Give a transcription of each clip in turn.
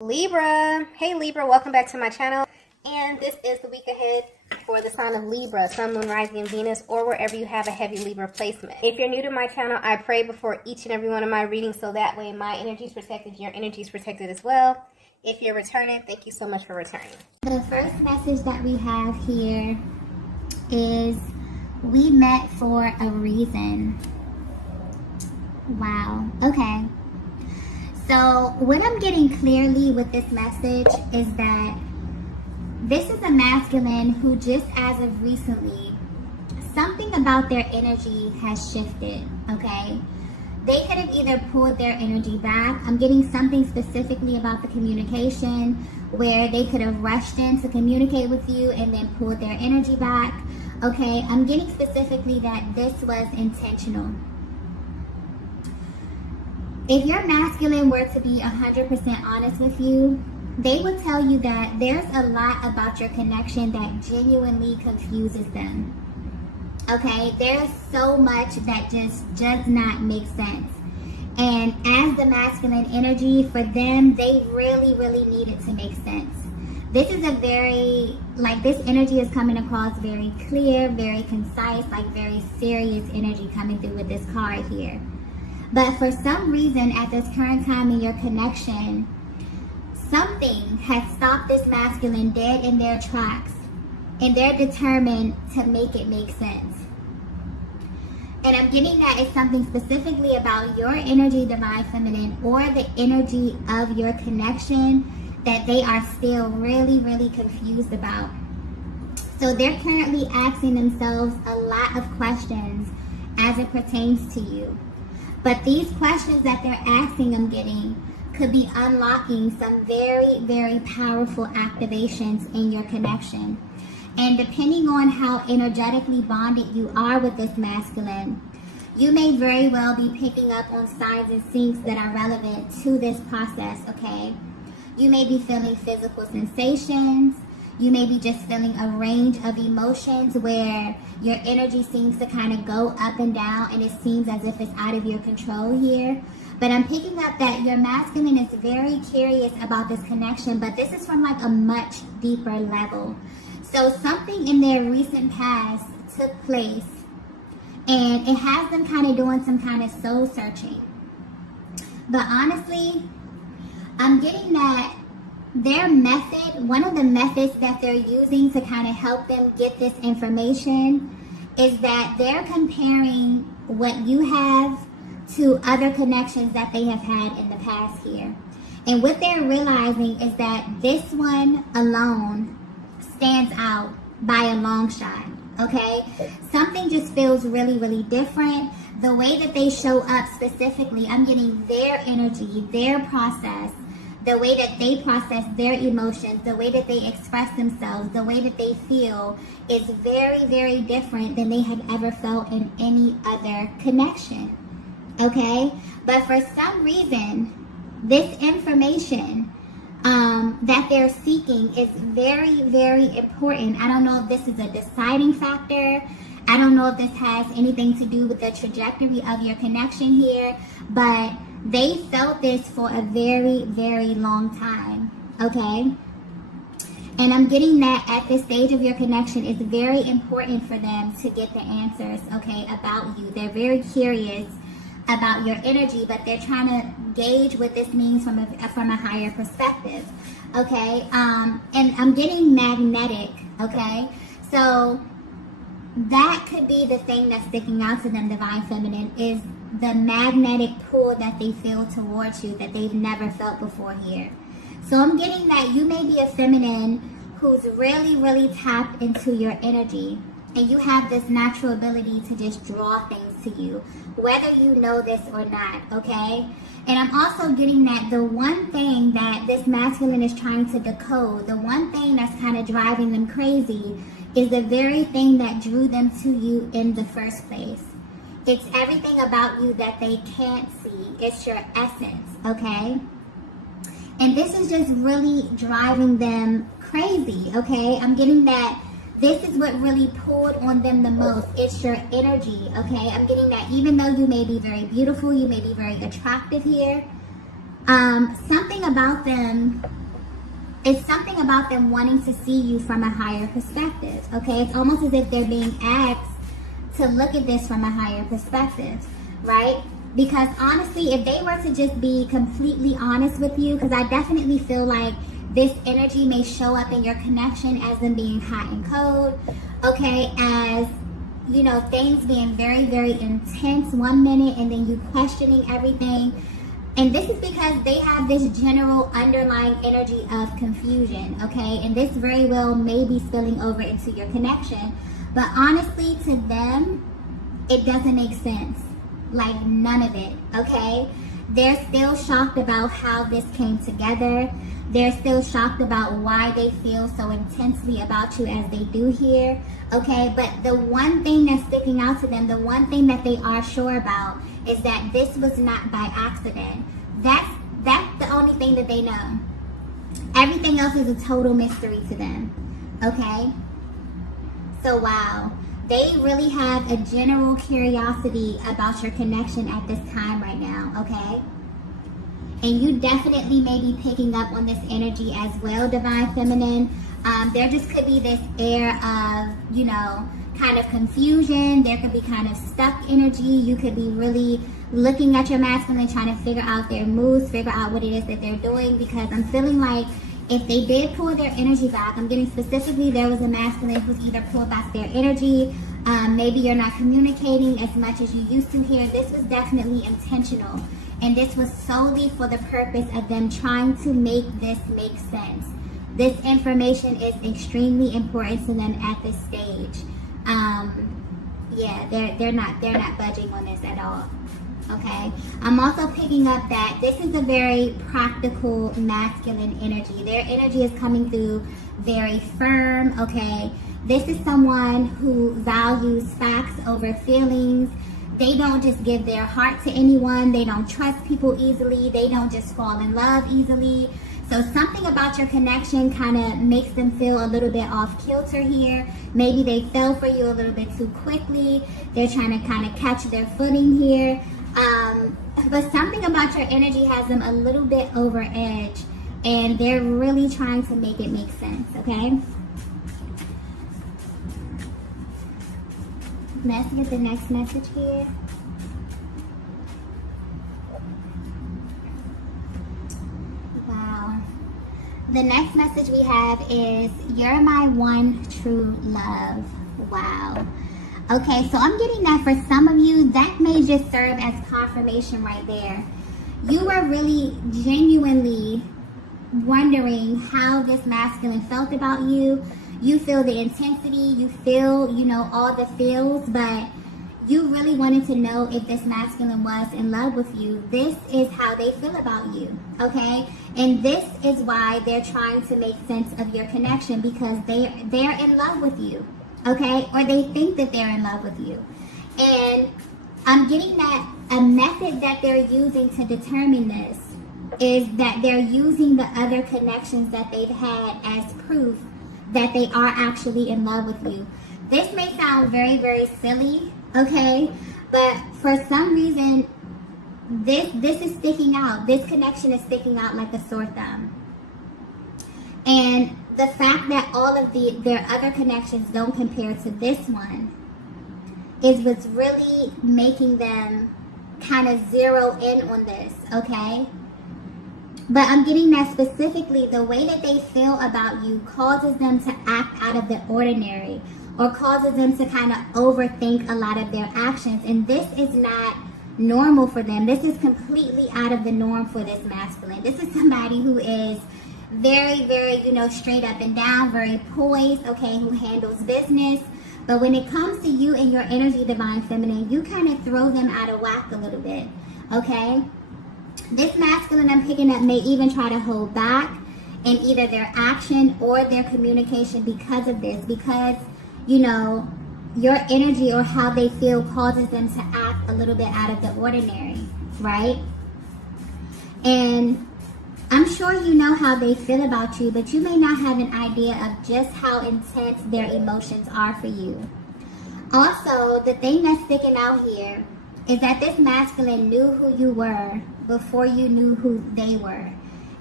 Libra. Hey Libra, welcome back to my channel. And this is the week ahead for the sign of Libra, Sun, Moon, Rising, and Venus, or wherever you have a heavy Libra placement. If you're new to my channel, I pray before each and every one of my readings so that way my energy is protected, your energy is protected as well. If you're returning, thank you so much for returning. The first message that we have here is we met for a reason. Wow. Okay. So what I'm getting clearly with this message is that this is a masculine who just as of recently, something about their energy has shifted, okay? They could have either pulled their energy back. I'm getting something specifically about the communication where they could have rushed in to communicate with you and then pulled their energy back, okay? I'm getting specifically that this was intentional. If your masculine were to be 100% honest with you, they would tell you that there's a lot about your connection that genuinely confuses them. Okay, there's so much that just does not make sense. And as the masculine energy, for them, they really need it to make sense. This is a very, this energy is coming across very clear, very concise, very serious energy coming through with this card here. But for some reason, at this current time in your connection, something has stopped this masculine dead in their tracks, and they're determined to make it make sense. And I'm getting that it's something specifically about your energy, divine feminine, or the energy of your connection that they are still really confused about. So they're currently asking themselves a lot of questions as it pertains to you. But these questions that they're asking, I'm getting, could be unlocking some very powerful activations in your connection. And depending on how energetically bonded you are with this masculine, you may very well be picking up on signs and syncs that are relevant to this process, okay? You may be feeling physical sensations. You may be just feeling a range of emotions where your energy seems to kind of go up and down and it seems as if it's out of your control here. But I'm picking up that your masculine is very curious about this connection, but this is from a much deeper level. So something in their recent past took place and it has them kind of doing some kind of soul searching. But honestly, I'm getting that their method, one of the methods that they're using to kind of help them get this information is that they're comparing what you have to other connections that they have had in the past here. And what they're realizing is that this one alone stands out by a long shot, okay? Something just feels really different. The way that they show up specifically, I'm getting their energy, their process, the way that they process their emotions, the way that they express themselves, the way that they feel is very different than they have ever felt in any other connection, okay? But for some reason, this information that they're seeking is very important. I don't know if this is a deciding factor. I don't know if this has anything to do with the trajectory of your connection here, but they felt this for a very long time, okay? And I'm getting that at this stage of your connection, it's very important for them to get the answers, okay, about you. They're very curious about your energy, but they're trying to gauge what this means from a higher perspective, okay? And I'm getting magnetic, okay? So that could be the thing that's sticking out to them, divine feminine, is the magnetic pull that they feel towards you that they've never felt before here. So I'm getting that you may be a feminine who's really tapped into your energy, and you have this natural ability to just draw things to you, whether you know this or not, okay? And I'm also getting that the one thing that this masculine is trying to decode, the one thing that's kind of driving them crazy, is the very thing that drew them to you in the first place. It's everything about you that they can't see. It's your essence, okay? And this is just really driving them crazy, okay? I'm getting that this is what really pulled on them the most. It's your energy, okay? I'm getting that even though you may be very beautiful, you may be very attractive here, Something about them, it's something about them wanting to see you from a higher perspective, okay? It's almost as if they're being asked to look at this from a higher perspective, right? Because honestly, if they were to just be completely honest with you, because I definitely feel like this energy may show up in your connection as them being hot and cold, okay? As, you know, things being very, very intense one minute and then you questioning everything. And this is because they have this general underlying energy of confusion, okay? And this very well may be spilling over into your connection. But honestly, to them, it doesn't make sense. Like, none of it, okay? They're still shocked about how this came together. They're still shocked about why they feel so intensely about you as they do here, okay? But the one thing that's sticking out to them, the one thing that they are sure about is that this was not by accident. That's the only thing that they know. Everything else is a total mystery to them, okay? So, wow. They really have a general curiosity about your connection at this time right now, okay? And you definitely may be picking up on this energy as well, Divine Feminine. There just could be this air of, you know, kind of confusion. There could be kind of stuck energy. You could be really looking at your masculine, trying to figure out their moves, figure out what it is that they're doing, because I'm feeling like if they did pull their energy back, I'm getting specifically there was a masculine who's either pulled back their energy, maybe you're not communicating as much as you used to here. This was definitely intentional. And this was solely for the purpose of them trying to make this make sense. This information is extremely important to them at this stage. Yeah, they're not budging on this at all. Okay, I'm also picking up that this is a very practical masculine energy. Their energy is coming through very firm, okay? This is someone who values facts over feelings. They don't just give their heart to anyone. They don't trust people easily. They don't just fall in love easily. So something about your connection kind of makes them feel a little bit off kilter here. Maybe they fell for you a little bit too quickly. They're trying to kind of catch their footing here. But something about your energy has them a little bit over edge, and they're really trying to make it make sense, okay? Let's get the next message here. Wow. The next message we have is, you're my one true love. Wow. Okay, so I'm getting that for some of you, that may just serve as confirmation right there. You were really genuinely wondering how this masculine felt about you. You feel the intensity, you feel, you know, all the feels, but you really wanted to know if this masculine was in love with you. This is how they feel about you, okay? And this is why they're trying to make sense of your connection, because they're in love with you. Okay, or they think that they're in love with you. And I'm getting that a method that they're using to determine this is that they're using the other connections that they've had as proof that they are actually in love with you. This may sound very, very silly, okay? But for some reason, this is sticking out. This connection is sticking out like a sore thumb. And the fact that all of their other connections don't compare to this one is what's really making them kind of zero in on this, okay? But I'm getting that specifically the way that they feel about you causes them to act out of the ordinary, or causes them to kind of overthink a lot of their actions. And this is not normal for them. This is completely out of the norm for this masculine. This is somebody who is very, very, you know, straight up and down, very poised, okay, who handles business. But when it comes to you and your energy, Divine Feminine, you kind of throw them out of whack a little bit, okay? This masculine I'm picking up may even try to hold back in either their action or their communication because of this, because, you know, your energy or how they feel causes them to act a little bit out of the ordinary, right? And I'm sure you know how they feel about you, but you may not have an idea of just how intense their emotions are for you. Also, the thing that's sticking out here is that this masculine knew who you were before you knew who they were.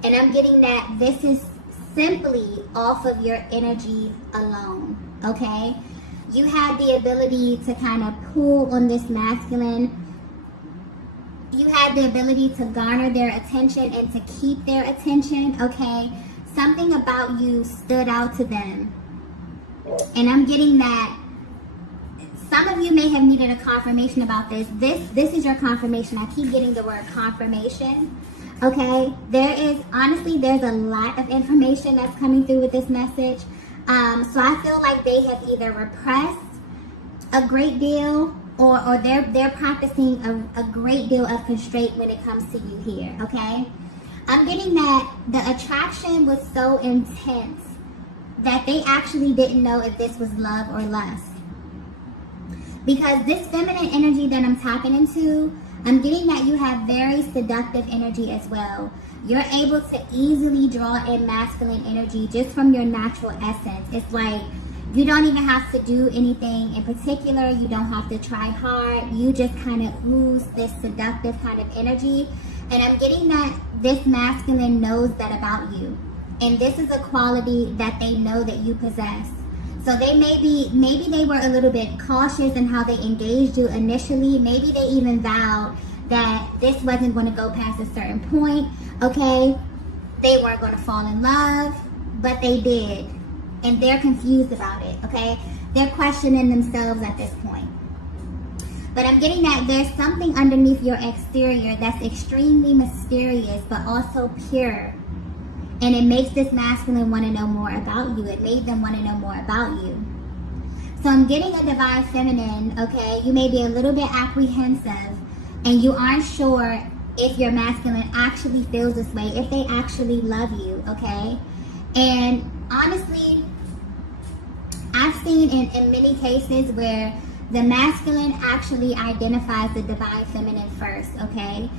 And I'm getting that this is simply off of your energy alone, okay? You had the ability to kind of pull on this masculine. You had the ability to garner their attention and to keep their attention, okay? Something about you stood out to them. And I'm getting that some of you may have needed a confirmation about this. This is your confirmation. I keep getting the word confirmation, okay? Honestly, there's a lot of information that's coming through with this message. So I feel like they have either repressed a great deal or they're practicing a great deal of constraint when it comes to you here, okay? I'm getting that the attraction was so intense that they actually didn't know if this was love or lust. Because this feminine energy that I'm tapping into, I'm getting that you have very seductive energy as well. You're able to easily draw in masculine energy just from your natural essence. It's like you don't even have to do anything in particular. You don't have to try hard. You just kind of ooze this seductive kind of energy. And I'm getting that this masculine knows that about you. And this is a quality that they know that you possess. So they maybe they were a little bit cautious in how they engaged you initially. Maybe they even vowed that this wasn't going to go past a certain point, okay? They weren't going to fall in love, but they did. And they're confused about it, okay? They're questioning themselves at this point. But I'm getting that there's something underneath your exterior that's extremely mysterious, but also pure. And it makes this masculine want to know more about you. It made them want to know more about you. So I'm getting a divine feminine, okay? You may be a little bit apprehensive and you aren't sure if your masculine actually feels this way, if they actually love you, okay? And honestly, I've seen in many cases where the masculine actually identifies the divine feminine first, okay?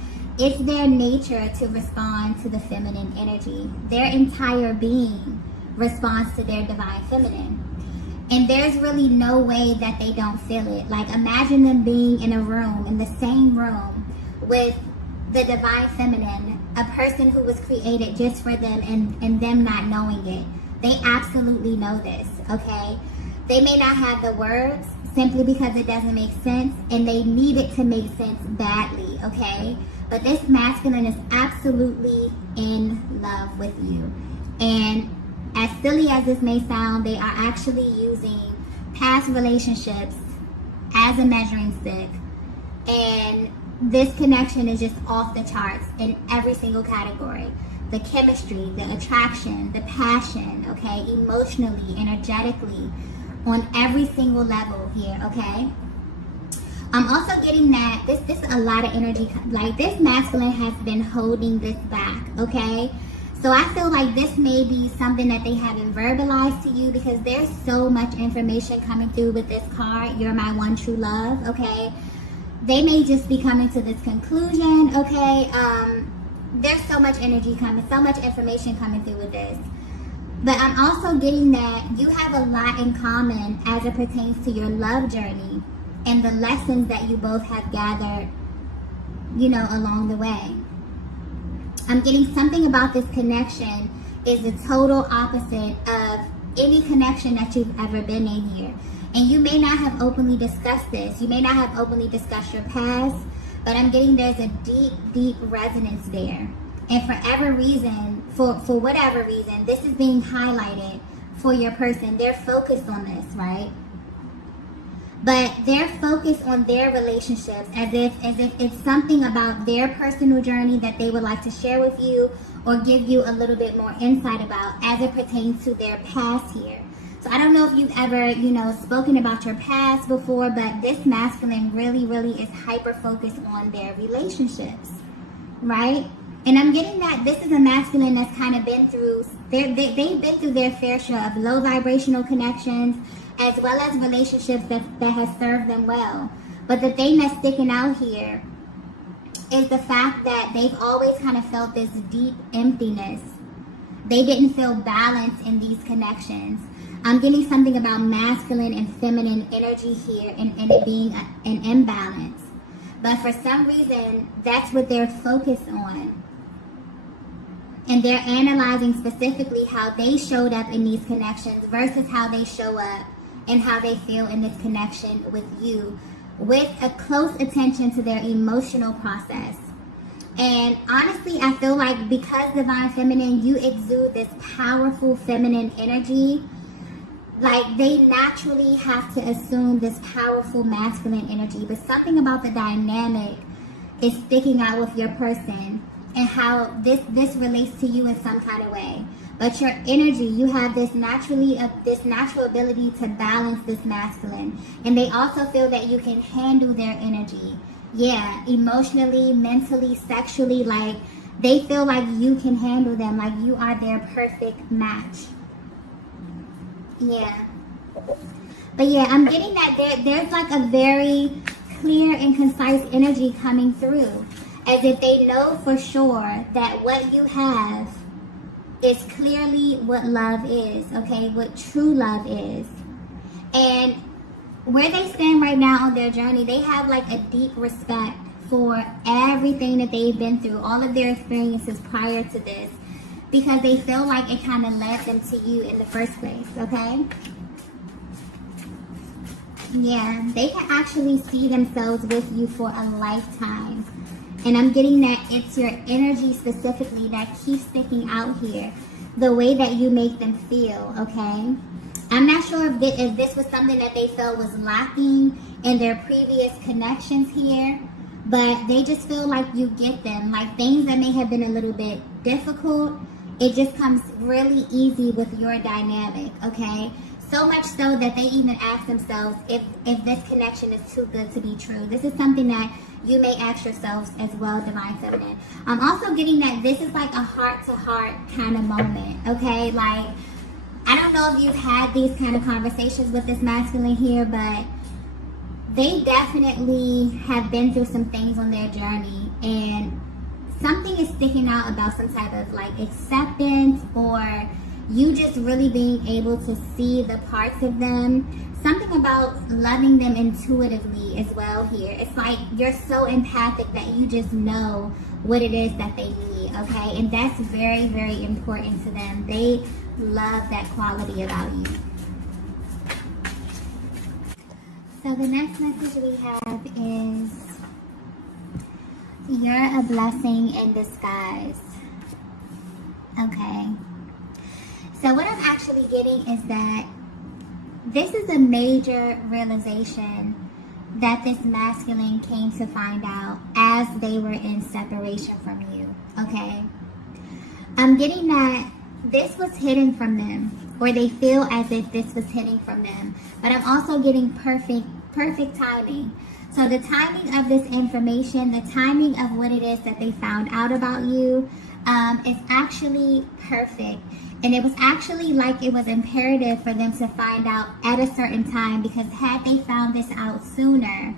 It's their nature to respond to the feminine energy. Their entire being responds to their divine feminine. And there's really no way that they don't feel it. Like, imagine them being in a room, in the same room, with the divine feminine, a person who was created just for them and them not knowing it. They absolutely know this, okay? They may not have the words simply because it doesn't make sense, and they need it to make sense badly, okay? But this masculine is absolutely in love with you. And as silly as this may sound, they are actually using past relationships as a measuring stick. And this connection is just off the charts in every single category. The chemistry, the attraction, the passion, okay? Emotionally, energetically, on every single level here, okay? I'm also getting that this is a lot of energy. Like, this masculine has been holding this back, okay? So I feel like this may be something that they haven't verbalized to you, because there's so much information coming through with this card. You're my one true love, okay? They may just be coming to this conclusion, okay? There's so much energy coming, so much information coming through with this. But I'm also getting that you have a lot in common as it pertains to your love journey and the lessons that you both have gathered, you know, along the way. I'm getting something about this connection is the total opposite of any connection that you've ever been in here. And you may not have openly discussed this. You may not have openly discussed your past, but I'm getting there's a deep, deep resonance there. And for whatever reason, this is being highlighted for your person. They're focused on this, right? But they're focused on their relationships as if it's something about their personal journey that they would like to share with you or give you a little bit more insight about as it pertains to their past here. So I don't know if you've ever, spoken about your past before, but this masculine really, really is hyper-focused on their relationships, right? And I'm getting that this is a masculine that's kind of been through, they've been through their fair share of low vibrational connections, as well as relationships that has served them well. But the thing that's sticking out here is the fact that they've always kind of felt this deep emptiness. They didn't feel balance in these connections. I'm getting something about masculine and feminine energy here and it being an imbalance. But for some reason, that's what they're focused on. And they're analyzing specifically how they showed up in these connections versus how they show up and how they feel in this connection with you, with a close attention to their emotional process. And honestly, I feel like because Divine Feminine, you exude this powerful feminine energy, like they naturally have to assume this powerful masculine energy. But something about the dynamic is sticking out with your person and how this relates to you in some kind of way. But your energy, you have this natural ability to balance this masculine. And they also feel that you can handle their energy. Yeah, emotionally, mentally, sexually, like they feel like you can handle them, like you are their perfect match. Yeah. But yeah, I'm getting that there's like a very clear and concise energy coming through. As if they know for sure that what you have is clearly what love is, okay? What true love is. And where they stand right now on their journey, they have like a deep respect for everything that they've been through, all of their experiences prior to this, because they feel like it kind of led them to you in the first place, okay? Yeah, they can actually see themselves with you for a lifetime. And I'm getting that it's your energy specifically that keeps sticking out here. The way that you make them feel, okay? I'm not sure if this was something that they felt was lacking in their previous connections here. But they just feel like you get them. Like things that may have been a little bit difficult, it just comes really easy with your dynamic, okay? So much so that they even ask themselves if this connection is too good to be true. This is something that you may ask yourselves as well, Divine Feminine. I'm also getting that this is like a heart-to-heart kind of moment, okay? Like, I don't know if you've had these kind of conversations with this masculine here, but they definitely have been through some things on their journey, and something is sticking out about some type of like acceptance, or you just really being able to see the parts of them. Something about loving them intuitively as well here. It's like you're so empathic that you just know what it is that they need, okay? And that's very, very important to them. They love that quality about you. So the next message we have is, you're a blessing in disguise. Okay. So what I'm actually getting is that this is a major realization that this masculine came to find out as they were in separation from you, okay? I'm getting that this was hidden from them, or they feel as if this was hidden from them. But I'm also getting perfect timing. So the timing of this information, the timing of what it is that they found out about you is actually perfect. And it was actually like it was imperative for them to find out at a certain time, because had they found this out sooner,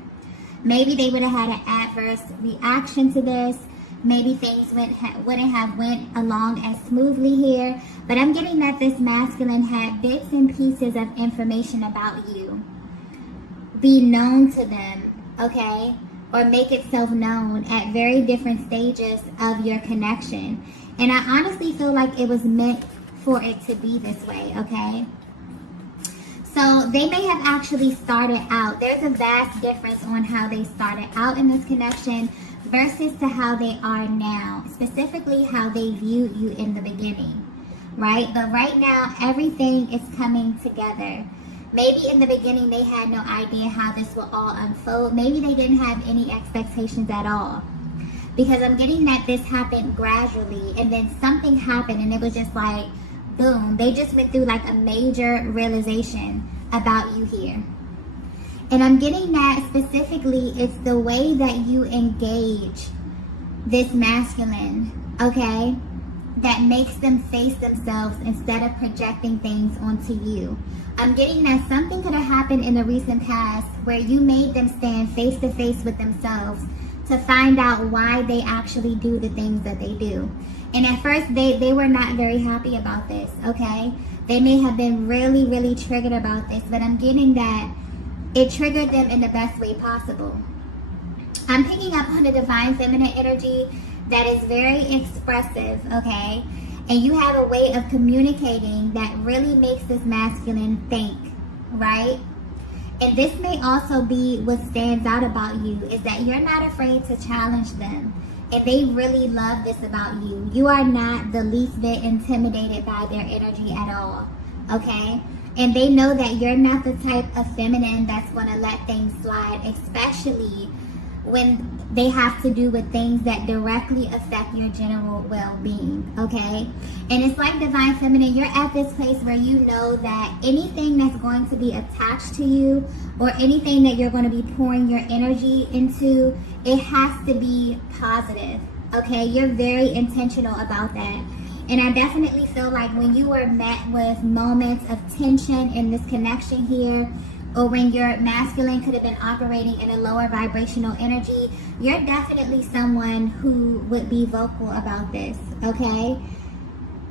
maybe they would have had an adverse reaction to this. Maybe things wouldn't have went along as smoothly here. But I'm getting that this masculine had bits and pieces of information about you be known to them, okay? Or make itself known at very different stages of your connection. And I honestly feel like it was meant for it to be this way, okay? So they may have actually started out. There's a vast difference on how they started out in this connection versus to how they are now, specifically how they viewed you in the beginning, right? But right now, everything is coming together. Maybe in the beginning, they had no idea how this will all unfold. Maybe they didn't have any expectations at all. Because I'm getting that this happened gradually, and then something happened, and it was just like, boom. They just went through like a major realization about you here. And I'm getting that specifically, it's the way that you engage this masculine, okay, that makes them face themselves instead of projecting things onto you. I'm getting that something could have happened in the recent past where you made them stand face to face with themselves to find out why they actually do the things that they do. And at first, they were not very happy about this, okay? They may have been really, really triggered about this, but I'm getting that it triggered them in the best way possible. I'm picking up on the divine feminine energy that is very expressive, okay? And you have a way of communicating that really makes this masculine think, right? And this may also be what stands out about you, is that you're not afraid to challenge them. And they really love this about you. You are not the least bit intimidated by their energy at all, okay? And they know that you're not the type of feminine that's going to let things slide, especially when they have to do with things that directly affect your general well-being, okay? And it's like divine feminine, you're at this place where you know that anything that's going to be attached to you or anything that you're going to be pouring your energy into, it has to be positive, okay? You're very intentional about that. And I definitely feel like when you were met with moments of tension in this connection here, or when your masculine could have been operating in a lower vibrational energy, you're definitely someone who would be vocal about this, okay?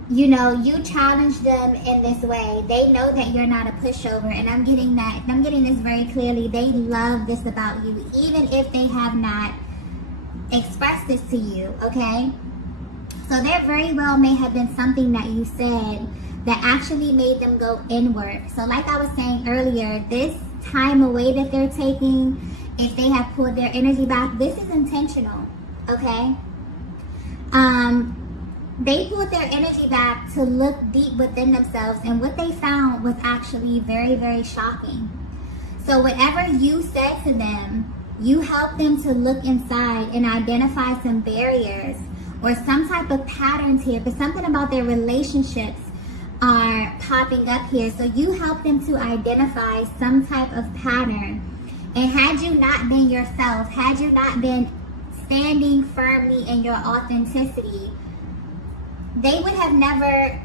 You know, you challenge them in this way. They know that you're not a pushover, and I'm getting this very clearly. They love this about you, even if they have not expressed this to you, okay? So there very well may have been something that you said that actually made them go inward. So like I was saying earlier, this time away that they're taking, if they have pulled their energy back, this is intentional, okay? They pulled their energy back to look deep within themselves, and what they found was actually very, very shocking. So whatever you said to them, you helped them to look inside and identify some barriers or some type of patterns here, but something about their relationships are popping up here. So you help them to identify some type of pattern. And had you not been yourself, had you not been standing firmly in your authenticity, they would have never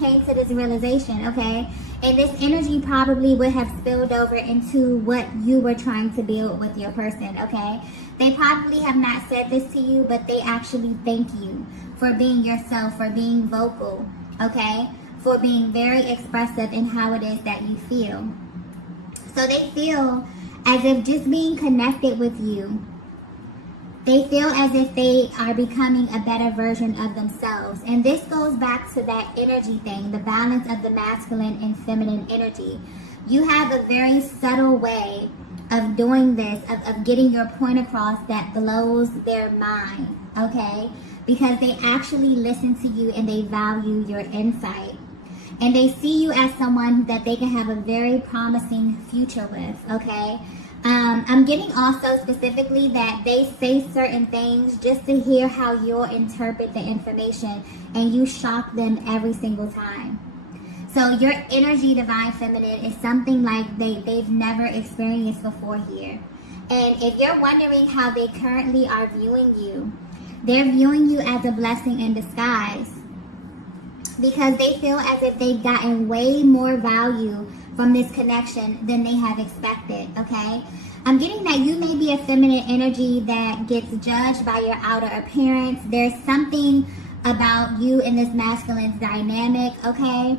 came to this realization, okay? And this energy probably would have spilled over into what you were trying to build with your person, okay? They probably have not said this to you, but they actually thank you for being yourself, for being vocal, okay? For being very expressive in how it is that you feel. So they feel as if just being connected with you, they feel as if they are becoming a better version of themselves. And this goes back to that energy thing, the balance of the masculine and feminine energy. You have a very subtle way of doing this, of getting your point across that blows their mind, okay? Because they actually listen to you and they value your insight. And they see you as someone that they can have a very promising future with, okay? I'm getting also specifically that they say certain things just to hear how you'll interpret the information, and you shock them every single time. So your energy, divine feminine, is something like they've never experienced before here. And if you're wondering how they currently are viewing you, they're viewing you as a blessing in disguise, because they feel as if they've gotten way more value from this connection than they have expected, okay? I'm getting that you may be a feminine energy that gets judged by your outer appearance. There's something about you in this masculine dynamic, okay?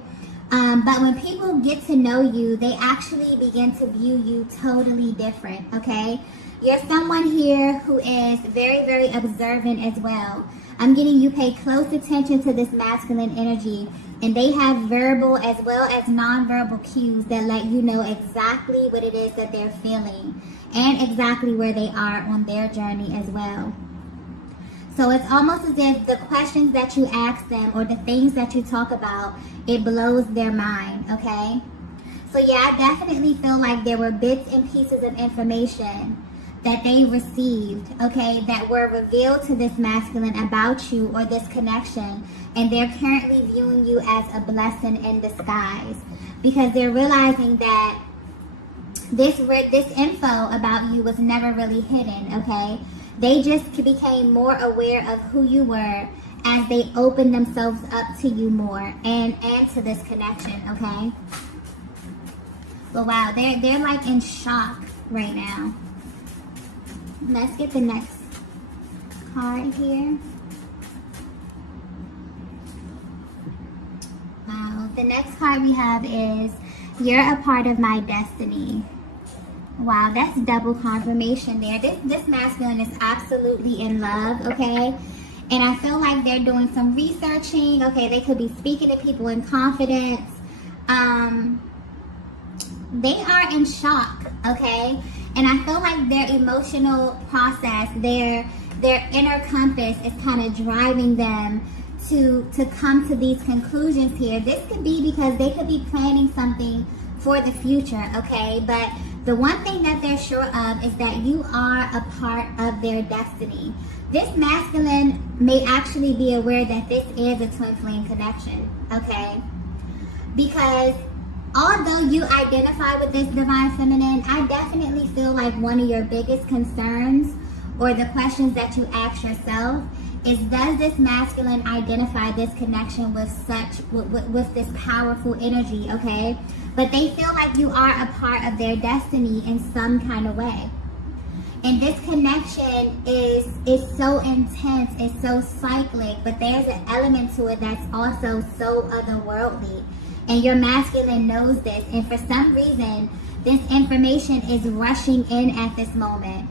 But when people get to know you, they actually begin to view you totally different, okay? You're someone here who is very, very observant as well. I'm getting you pay close attention to this masculine energy, and they have verbal as well as nonverbal cues that let you know exactly what it is that they're feeling and exactly where they are on their journey as well. So it's almost as if the questions that you ask them or the things that you talk about, it blows their mind, okay? So yeah, I definitely feel like there were bits and pieces of information that they received, okay, that were revealed to this masculine about you or this connection, and they're currently viewing you as a blessing in disguise, because they're realizing that this info about you was never really hidden, okay? They just became more aware of who you were as they opened themselves up to you more and to this connection, okay? But wow, they're like in shock right now. Let's get the next card here. Wow, the next card we have is, you're a part of my destiny. Wow, that's double confirmation there. This masculine is absolutely in love, okay? And I feel like they're doing some researching. Okay, they could be speaking to people in confidence. They are in shock, okay? And I feel like their emotional process, their inner compass is kind of driving them to come to these conclusions here. This could be because they could be planning something for the future, okay? But the one thing that they're sure of is that you are a part of their destiny. This masculine may actually be aware that this is a twin flame connection, okay? Because although you identify with this divine feminine, I definitely feel like one of your biggest concerns or the questions that you ask yourself is, does this masculine identify this connection with this powerful energy, okay? But they feel like you are a part of their destiny in some kind of way. And this connection is so intense, it's so cyclic, but there's an element to it that's also so otherworldly. And your masculine knows this, and for some reason, this information is rushing in at this moment.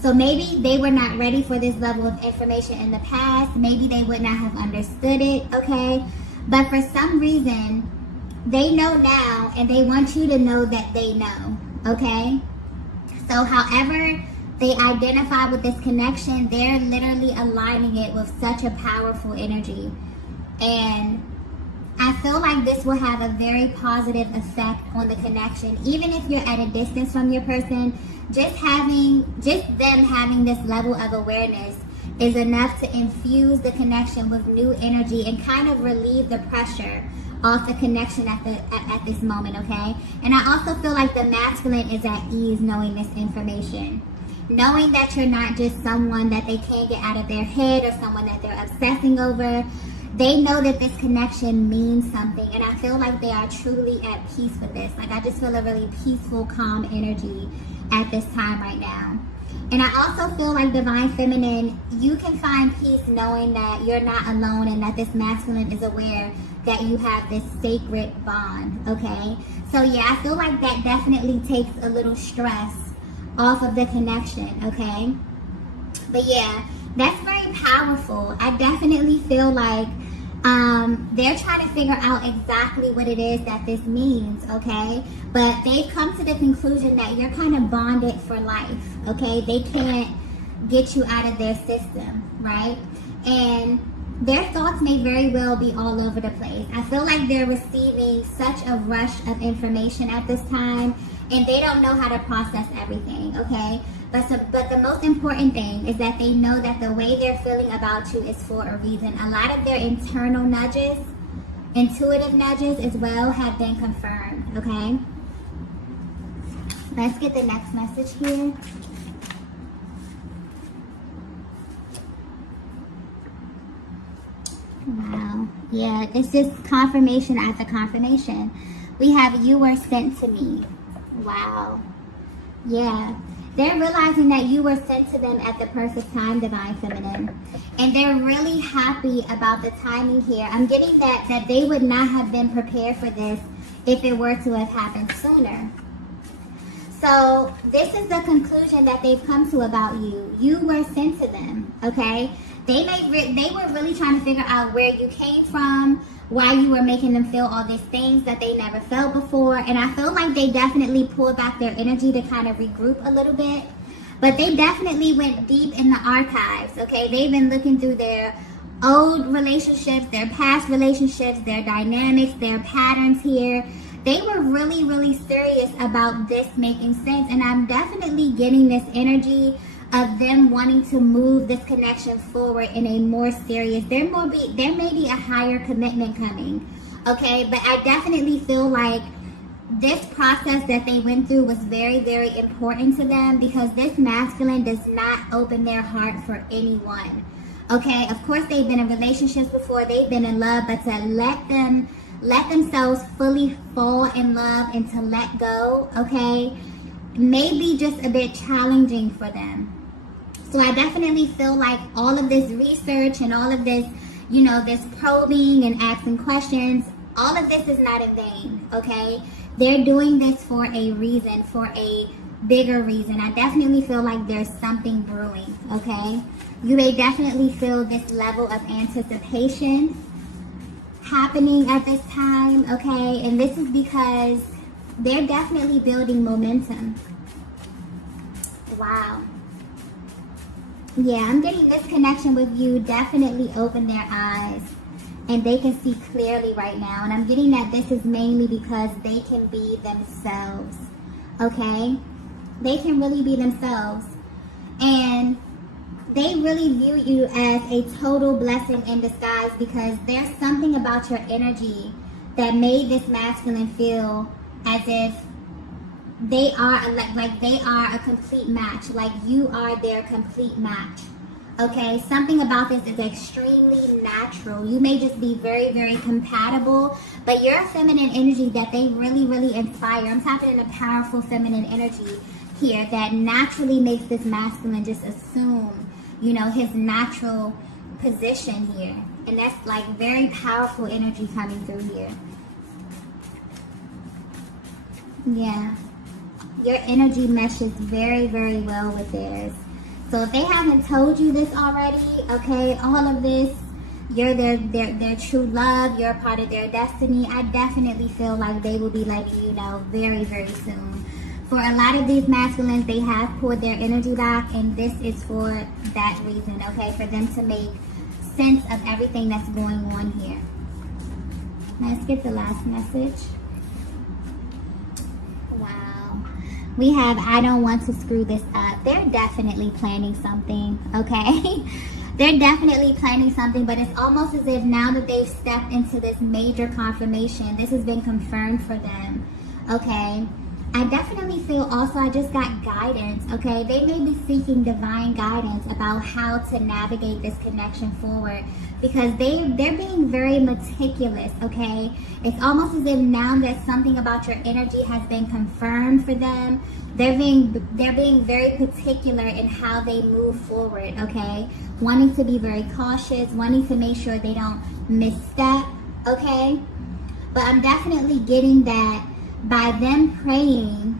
So maybe they were not ready for this level of information in the past. Maybe they would not have understood it, okay? But for some reason, they know now, and they want you to know that they know, okay? So however they identify with this connection, they're literally aligning it with such a powerful energy. And I feel like this will have a very positive effect on the connection. Even if you're at a distance from your person, just them having this level of awareness is enough to infuse the connection with new energy and kind of relieve the pressure off the connection at this moment, okay? And I also feel like the masculine is at ease knowing this information. Knowing that you're not just someone that they can't get out of their head or someone that they're obsessing over. They know that this connection means something, and I feel like they are truly at peace with this. Like, I just feel a really peaceful, calm energy at this time right now. And I also feel like divine feminine, you can find peace knowing that you're not alone and that this masculine is aware that you have this sacred bond, okay? So yeah, I feel like that definitely takes a little stress off of the connection, okay? But yeah, that's very powerful. I definitely feel like they're trying to figure out exactly what it is that this means, okay? But they've come to the conclusion that you're kind of bonded for life, okay? They can't get you out of their system, right? And their thoughts may very well be all over the place. I feel like they're receiving such a rush of information at this time, and they don't know how to process everything, okay? But the most important thing is that they know that the way they're feeling about you is for a reason. A lot of their internal nudges, intuitive nudges as well, have been confirmed, okay? Let's get the next message here. Wow. Yeah, it's just confirmation after confirmation. We have, you were sent to me. Wow. Yeah. They're realizing that you were sent to them at the perfect time, divine feminine. And they're really happy about the timing here. I'm getting that they would not have been prepared for this if it were to have happened sooner. So this is the conclusion that they've come to about you. You were sent to them, okay? They were really trying to figure out where you came from, why you were making them feel all these things that they never felt before. And I feel like they definitely pulled back their energy to kind of regroup a little bit. But they definitely went deep in the archives, okay? They've been looking through their old relationships, their past relationships, their dynamics, their patterns here. They were really, really serious about this making sense. And I'm definitely getting this energy of them wanting to move this connection forward in a more serious, there may be a higher commitment coming, okay? But I definitely feel like this process that they went through was very, very important to them, because this masculine does not open their heart for anyone, okay? Of course, they've been in relationships before, they've been in love, but to let themselves fully fall in love and to let go, okay, may be just a bit challenging for them. So I definitely feel like all of this research and all of this, you know, this probing and asking questions, all of this is not in vain, okay? They're doing this for a reason, for a bigger reason. I definitely feel like there's something brewing, okay? You may definitely feel this level of anticipation happening at this time, okay? And this is because they're definitely building momentum. Wow. Yeah, I'm getting this connection with you definitely open their eyes and they can see clearly right now. And I'm getting that this is mainly because they can be themselves, okay? They can really be themselves. And they really view you as a total blessing in disguise because there's something about your energy that made this masculine feel as if they are like they are a complete match, like you are their complete match. Okay, something about this is extremely natural. You may just be very, very compatible, but you're a feminine energy that they really, really inspire. I'm tapping in a powerful feminine energy here that naturally makes this masculine just assume, you know, his natural position here. And that's like very powerful energy coming through here. Yeah. Your energy meshes very, very well with theirs. So if they haven't told you this already, okay, all of this, you're their true love, you're a part of their destiny, I definitely feel like they will be letting you know very, very soon. For a lot of these masculines, they have pulled their energy back, and this is for that reason, okay, for them to make sense of everything that's going on here. Let's get the last message. Wow. We have, I don't want to screw this up. They're definitely planning something, okay? They're definitely planning something, but it's almost as if now that they've stepped into this major confirmation, this has been confirmed for them, okay? I definitely feel also I just got guidance, okay? They may be seeking divine guidance about how to navigate this connection forward because they're being very meticulous, okay? It's almost as if now that something about your energy has been confirmed for them, they're being very particular in how they move forward, okay? Wanting to be very cautious, wanting to make sure they don't misstep, okay? But I'm definitely getting that by them praying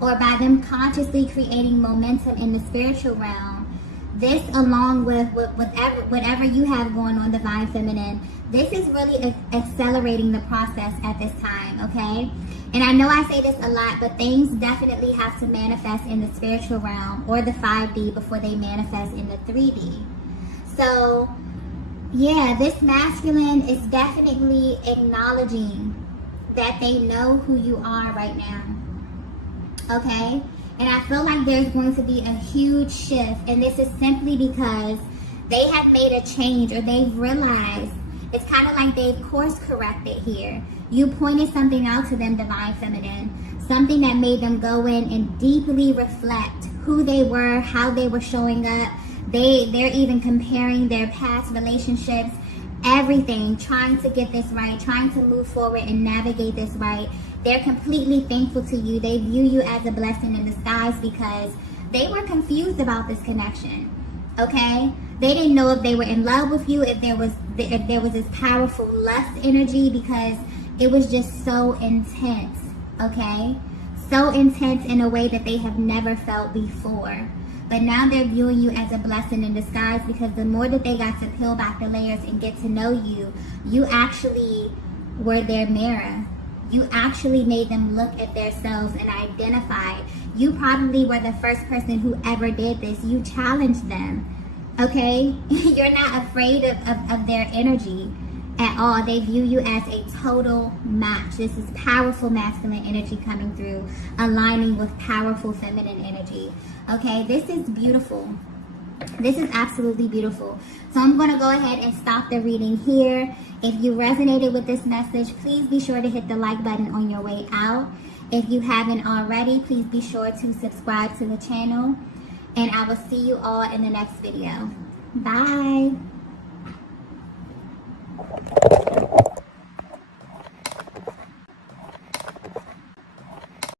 or by them consciously creating momentum in the spiritual realm, this along with whatever you have going on, divine feminine, this is really accelerating the process at this time, okay? And I know I say this a lot, but things definitely have to manifest in the spiritual realm or the 5D before they manifest in the 3D. So yeah, this masculine is definitely acknowledging that they know who you are right now, okay? And I feel like there's going to be a huge shift, and this is simply because they have made a change or they've realized, it's kind of like they've course corrected here. You pointed something out to them, divine feminine, something that made them go in and deeply reflect who they were, how they were showing up. They're even comparing their past relationships, everything, trying to get this right, trying to move forward and navigate this right. They're completely thankful to you. They view you as a blessing in disguise because they were confused about this connection, okay? They didn't know if they were in love with you, if there was this powerful lust energy, because it was just so intense, okay? So intense in a way that they have never felt before. But now they're viewing you as a blessing in disguise because the more that they got to peel back the layers and get to know you, you actually were their mirror. You actually made them look at themselves and identify. You probably were the first person who ever did this. You challenged them, okay? You're not afraid of their energy at all. They view you as a total match. This is powerful masculine energy coming through, aligning with powerful feminine energy. Okay, this is beautiful. This is absolutely beautiful. So I'm going to go ahead and stop the reading here. If you resonated with this message, please be sure to hit the like button on your way out. If you haven't already, please be sure to subscribe to the channel. And I will see you all in the next video. Bye.